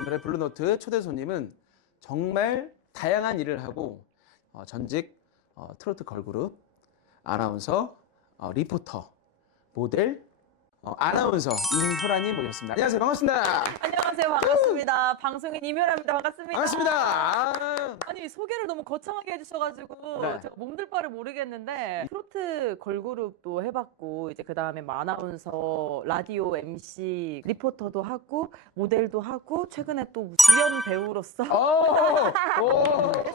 오늘의 블루노트 초대 손님은 정말 다양한 일을 하고 전직 트로트 걸그룹, 아나운서, 리포터, 모델, 아나운서 임효란님 모셨습니다. 안녕하세요. 반갑습니다. 안녕하세요. 반갑습니다. 방송인 임효란입니다. 반갑습니다. 반갑습니다. 아니 소개를 너무 거창하게 해주셔가지고 네. 제가 몸둘 바를 모르겠는데 트로트 걸그룹도 해봤고 이제 그 다음에 뭐 아나운서, 라디오 MC, 리포터도 하고 모델도 하고 최근에 또 주연 배우로서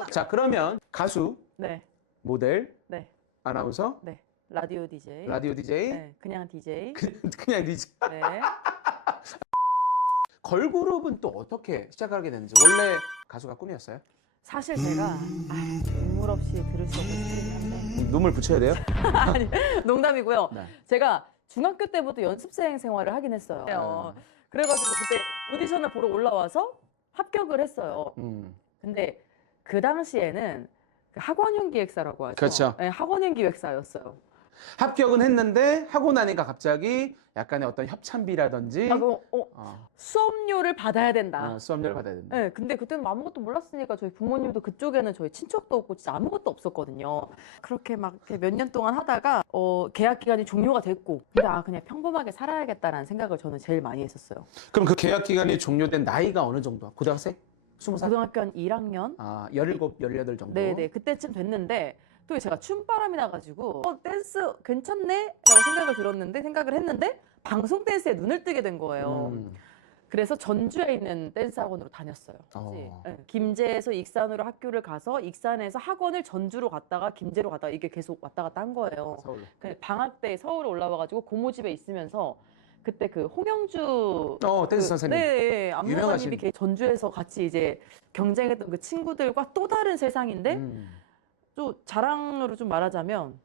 자, 그러면 가수, 네, 모델, 네, 아나운서, 네. 라디오 DJ, 라디오 DJ, 네, 그냥 DJ, 그냥 DJ. 네. 걸그룹은 또 어떻게 시작하게 됐는지. 원래 가수가 꿈이었어요? 사실 제가 눈물 없이 들을 수 없는 스토리긴 한데 눈물 붙여야 돼요? 아니 농담이고요. 네. 제가 중학교 때부터 연습생 생활을 하긴 했어요. 그래가지고 그때 오디션을 보러 올라와서 합격을 했어요. 근데 그 당시에는 그 학원형 기획사라고 하죠. 그렇죠. 네, 학원형 기획사였어요. 합격은 했는데 하고 나니까 갑자기 약간의 어떤 협찬비라든지 수업료를 받아야 된다. 수업료를 받아야 된다. 네, 근데 그때는 아무것도 몰랐으니까 저희 부모님도 그쪽에는 저희 친척도 없고 진짜 아무것도 없었거든요. 그렇게 막 몇 년 동안 하다가 계약 기간이 종료가 됐고 근데 그냥 평범하게 살아야겠다라는 생각을 저는 제일 많이 했었어요. 그럼 그 계약 기간이 종료된 나이가 어느 정도야? 고등학생? 20살? 고등학교 한 1학년? 17, 18 정도? 네네, 그때쯤 됐는데 또 제가 춤바람이 나가지고 댄스 괜찮네? 라고 생각을 했는데 방송 댄스에 눈을 뜨게 된 거예요. 그래서 전주에 있는 댄스 학원으로 다녔어요. 네, 김제에서 익산으로 학교를 가서 익산에서 학원을 전주로 갔다가 김제로 갔다가 이게 계속 왔다 갔다 한 거예요. 서울. 방학 때 서울에 올라와가지고 고모집에 있으면서 그때 그 홍영주 댄스 선생님. 네, 유명하신. 안무가님이 전주에서 같이 이제 경쟁했던 그 친구들과 또 다른 세상인데 또 자랑으로 좀 말하자면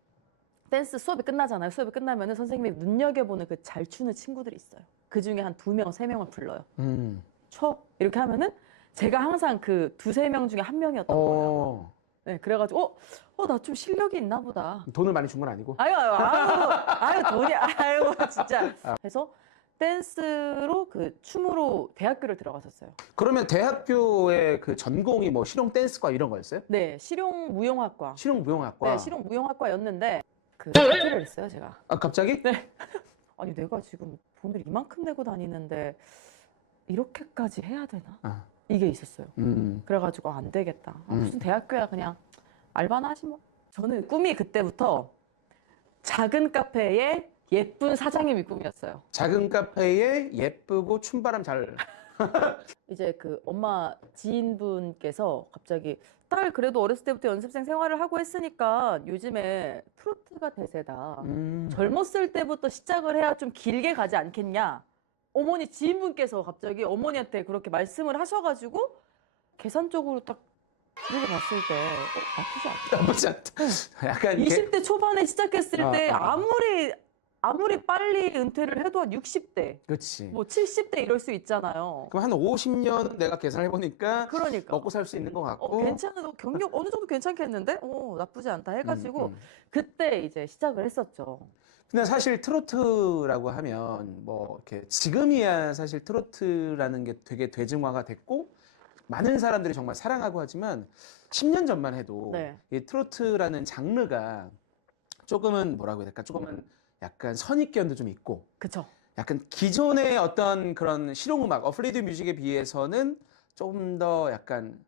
댄스 수업이 끝나잖아요. 수업이 끝나면은 선생님이 눈여겨보는 그 잘 추는 친구들이 있어요. 그 중에 한 2명, 3명을 불러요. 춰 이렇게 하면은 제가 항상 그 2, 3명 중에 한 명이었던 거예요. 네, 그래가지고 나 좀 실력이 있나 보다. 돈을 많이 준 건 아니고? 아유 돈이 진짜. 그래서 댄스로 그 춤으로 대학교를 들어갔었어요. 그러면 대학교의 그 전공이 뭐 실용 댄스과 이런 거였어요? 네, 실용무용학과. 실용무용학과? 네, 실용무용학과였는데 그 사퇴를 했어요, 제가. 갑자기? 네. 아니 내가 지금 돈을 이만큼 내고 다니는데 이렇게까지 해야 되나? 이게 있었어요. 그래가지고 안 되겠다. 무슨 대학교야 그냥 알바나 하지 뭐. 저는 꿈이 그때부터 작은 카페에 예쁜 사장님이 꿈이었어요. 작은 카페에 예쁘고 춤바람 잘. 이제 그 엄마 지인분께서 갑자기 딸 그래도 어렸을 때부터 연습생 생활을 하고 했으니까 요즘에 트로트가 대세다. 젊었을 때부터 시작을 해야 좀 길게 가지 않겠냐. 어머니 지인분께서 갑자기 어머니한테 그렇게 말씀을 하셔가지고 계산적으로 딱 그러고 봤을 때 나쁘지 않다. 약간 20대 초반에 시작했을 때 아무리 빨리 은퇴를 해도 한 60대, 그렇지. 뭐 70대 이럴 수 있잖아요. 그럼 한 50년 내가 계산해 보니까 그러니까 먹고 살 수 있는 것 같고. 괜찮은 경력 어느 정도 괜찮겠는데? 나쁘지 않다 해가지고 그때 이제 시작을 했었죠. 근데 사실 트로트라고 하면 뭐 이렇게 지금이야 사실 트로트라는 게 되게 대중화가 됐고 많은 사람들이 정말 사랑하고 하지만 10년 전만 해도 이 트로트라는 장르가 조금은 뭐라고 해야 될까? 조금은 약간 선입견도 좀 있고, 그쵸. 약간 기존의 어떤 그런 실용음악, 어플리드 뮤직에 비해서는 조금 더 약간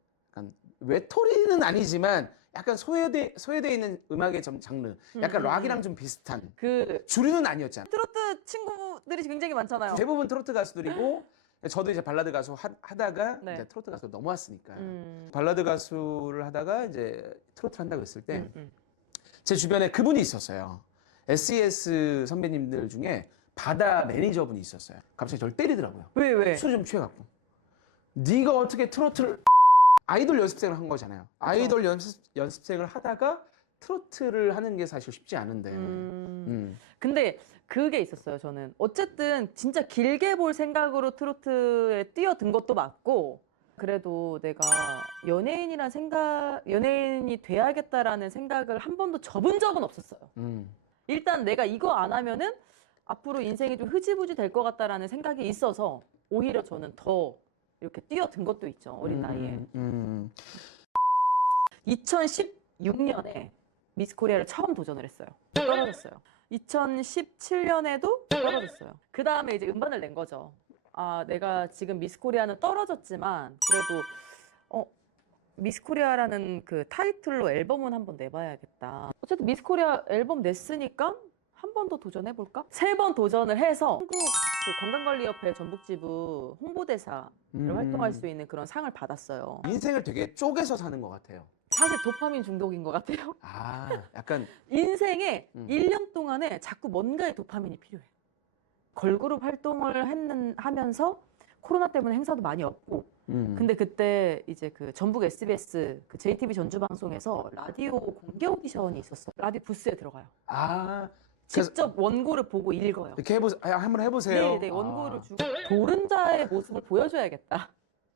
외톨이는 아니지만 약간 소외돼 있는 음악의 장르, 약간 락이랑 좀 비슷한. 그 주류는 아니었잖아. 트로트 친구들이 굉장히 많잖아요. 대부분 트로트 가수들이고, 저도 이제 발라드 가수 하다가 네. 이제 트로트 가수로 넘어왔으니까 발라드 가수를 하다가 이제 트로트 한다고 했을 때 제 주변에 그분이 있었어요. SES 선배님들 중에 바다 매니저분이 있었어요. 갑자기 저를 때리더라고요. 왜? 술이 좀 취해갖고. 네가 어떻게 트로트를 아이돌 연습생을 한 거잖아요. 아이돌 연습생을 하다가 트로트를 하는 게 사실 쉽지 않은데. 근데 그게 있었어요. 저는 어쨌든 진짜 길게 볼 생각으로 트로트에 뛰어든 것도 맞고 그래도 내가 연예인이 돼야겠다라는 생각을 한 번도 접은 적은 없었어요. 일단 내가 이거 안 하면은 앞으로 인생이 좀 흐지부지 될 것 같다라는 생각이 있어서 오히려 저는 더 이렇게 뛰어든 것도 있죠. 어린 나이에. 2016년에 미스 코리아를 처음 도전을 했어요. 떨어졌어요. 2017년에도 떨어졌어요. 그 다음에 이제 음반을 낸 거죠. 아, 내가 지금 미스 코리아는 떨어졌지만 그래도 미스 코리아라는 그 타이틀로 앨범은 한번 내봐야겠다. 어쨌든 미스 코리아 앨범 냈으니까 한 번 더 도전해볼까? 3번 도전을 해서 한국 그 건강관리협회 전북지부 홍보대사를 활동할 수 있는 그런 상을 받았어요. 인생을 되게 쪼개서 사는 것 같아요. 사실 도파민 중독인 것 같아요. 아, 약간 인생에 1년 동안에 자꾸 뭔가의 도파민이 필요해. 걸그룹 활동을 하면서 코로나 때문에 행사도 많이 없고 근데 그때 이제 그 전북 SBS 그 JTB 전주 방송에서 라디오 공개 오디션이 있었어요. 라디오 부스에 들어가요. 아, 직접 원고를 보고 읽어요. 이렇게 한번 해보세요. 네, 원고를 주고 도른자의 모습을 보여줘야겠다.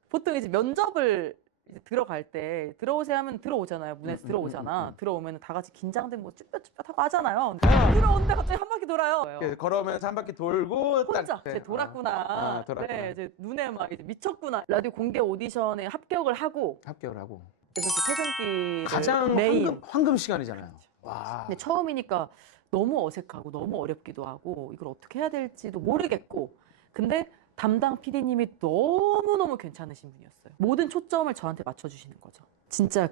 보통 이제 면접을 이제 들어갈 때 들어오세요 하면 들어오잖아요. 문에서 들어오잖아. 들어오면 다 같이 긴장된 뭐 쭈뼛쭈뼛하고 하잖아요. 들어오는데 갑자기 한 바퀴 돌아요. 걸어오면서 한 바퀴 돌고 혼자 네. 이제 돌았구나. 돌았구나. 네, 이제 눈에 막 이제 미쳤구나. 라디오 공개 오디션에 합격을 하고 합격을 하고 그래서 퇴근길 가장 매일 황금 시간이잖아요. 와. 근데 처음이니까 너무 어색하고 너무 어렵기도 하고 이걸 어떻게 해야 될지도 모르겠고 근데 담당 PD님이 너무너무 괜찮으신 분이었어요. 모든 초점을 저한테 맞춰주시는 거죠. 진짜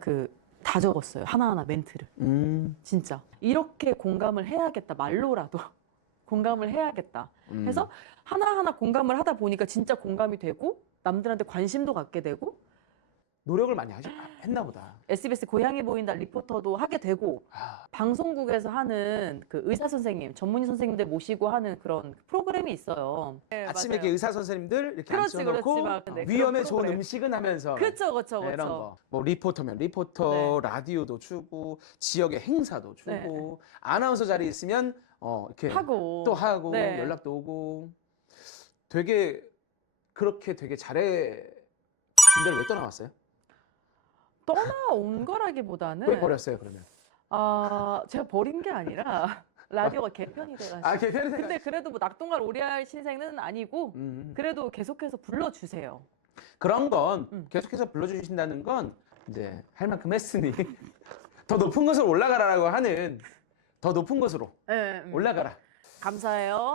다 적었어요. 하나하나 멘트를. 진짜 이렇게 공감을 해야겠다. 말로라도 공감을 해야겠다. 해서 하나하나 공감을 하다 보니까 진짜 공감이 되고 남들한테 관심도 갖게 되고 노력을 많이 했나 보다. SBS 고향이 보인다 리포터도 하게 되고 아. 방송국에서 하는 그 의사 선생님, 전문의 선생님들 모시고 하는 그런 프로그램이 있어요. 네, 아침에 맞아요. 이렇게 의사 선생님들 이렇게 그렇지, 앉혀놓고 그렇지, 막, 네, 위험에 그런 좋은 프로그램. 음식은 하면서 그렇죠. 네, 이런 거. 뭐 리포터면 리포터, 네. 라디오도 주고 지역의 행사도 주고 네. 아나운서 자리 있으면 이렇게 하고 또 하고 네. 연락도 오고 되게 그렇게 되게 잘해. 군대를 왜 떠나왔어요? 떠나온 거라기보다는 왜 버렸어요 그러면? 제가 버린 게 아니라 라디오가 개편이 돼가지고 아 개편이 근데 그래도 뭐 낙동강 오리알 신생은 아니고 그래도 계속해서 불러주세요. 그런 건 계속해서 불러주신다는 건 이제 할 만큼 했으니 더 높은 곳으로 올라가라라고 하는 더 높은 곳으로 네, 올라가라. 감사해요.